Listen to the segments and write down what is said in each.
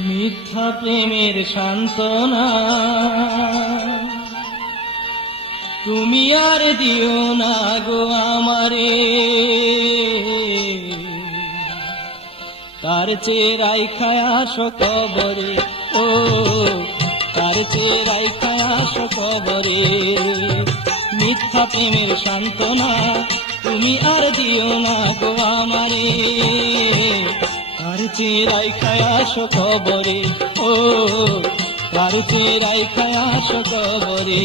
মিথ্যা প্রেমের সান্ত্বনা তুমি আর দিও না গো আমারে, তার চেয়ে রাইখায় আসো কবরে, ও তার চেয়ে রাইখায় আসো কবরে। মিথ্যা প্রেমের সান্ত্বনা তুমি আর দিও না গো আমারে, তার চেয়ে রাইখায় আসো কবরে, ও তার চেয়ে রাইখায় আসো কবরে।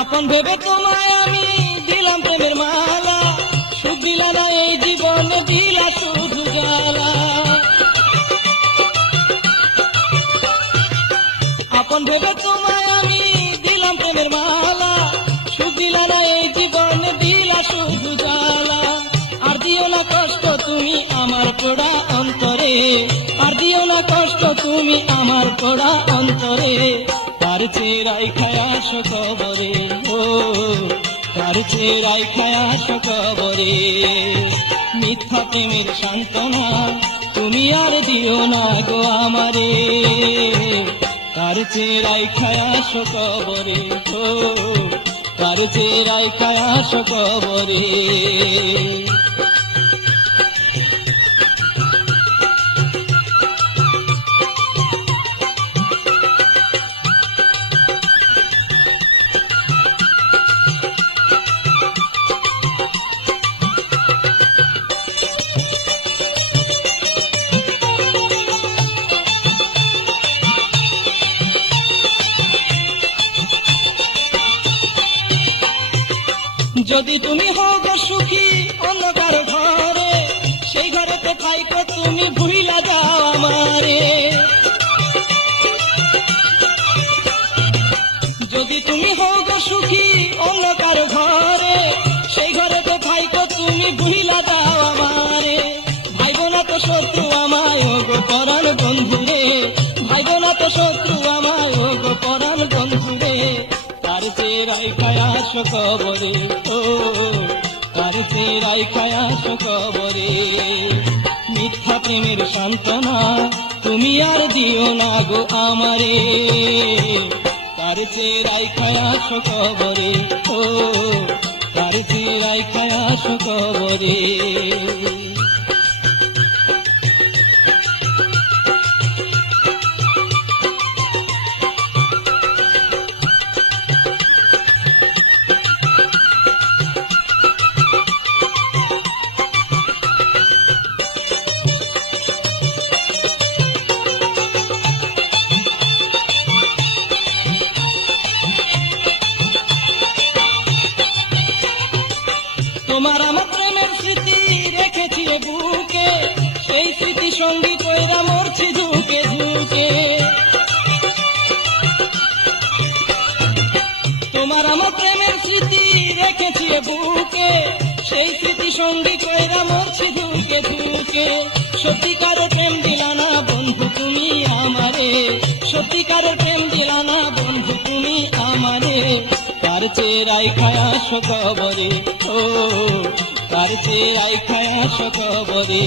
আপন ভেবে তোমায় আমি দিলাম প্রেমের মালা, সুখ দিলা না এই জীবনে, দিলা শুধু জ্বালা। আপন ভেবে তোমায় আমি দিলাম প্রেমের মালা, সুখ দিলা না এই জীবনে, দিলা শুধু জ্বালা। আর দিও না কষ্ট তুমি আমার পোড়া অন্তরে, আর দিও না কষ্ট তুমি আমার পোড়া অন্তরে। তার চেয়ে রাইখায় আসো কবরে, ও তার চেয়ে রাইখায় আসো কবরে। মিথ্যা প্রেমের সান্ত্বনা তুমি আর দিও না গো আমারে, তার চেয়ে রাইখায় আসো কবরে, ও তার চেয়ে রাইখায় আসো কবরে। যদি তুমি হও গো সুখী অন্য কারো ঘরে, সেই ঘরেতে থাইকো তুমি ভুইলা যাও আমারে। যদি তুমি হও গো সুখী অন্য কারো ঘরে, সেই ঘরেতে থাইকো তুমি ভুইলা যাও আমারে। ভাইবো না তো শত্রু আমায় ও গো পরাণ বন্ধুরে, ভাইবো না তো শত্রু আমায় ও গো পরাণ বন্ধুরে। তার চেয়ে রাইখায় আসো কবরে, ও তার চেয়ে রাইখায় আসো কবরে। মিথ্যা প্রেমের সান্ত্বনা তুমি আর দিও না গো আমারে, তার চেয়ে রাইখায় আসো কবরে, ও তার চেয়ে রাইখায় আসো কবরে। তোমার আমার প্রেমের স্মৃতি রেখেছি বুকে, সেই স্মৃতি সঙ্গী কইরা মরছি ঝুঁকে ঝুঁকে। তোমার আমার প্রেমের স্মৃতি রেখেছি বুকে, সেই স্মৃতি সঙ্গী কইরা মরছি ঝুঁকে ঝুঁকে। সত্যিকারের প্রেম দিলা না বন্ধু তুমি আমারে, সত্যিকারের প্রেম দিলা না বন্ধু তুমি আমারে। তার চেয়ে রাইখায় আসো কবরে, ও তার চেয়ে রাইখায় আসো কবরে।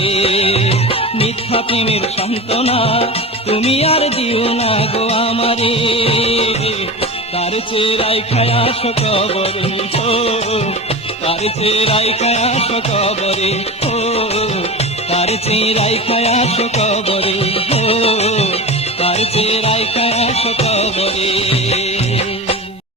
মিথ্যা প্রেমের সান্ত্বনা তুমি আর দিও না গো আমারে, তার চেয়ে রাইখায় আসো কবরে, ও তার চেয়ে রাইখায় আসো কবরে, ও তার চেয়ে রাইখায় আসো কবরে, ও তার চেয়ে রাইখায় আসো কবরে।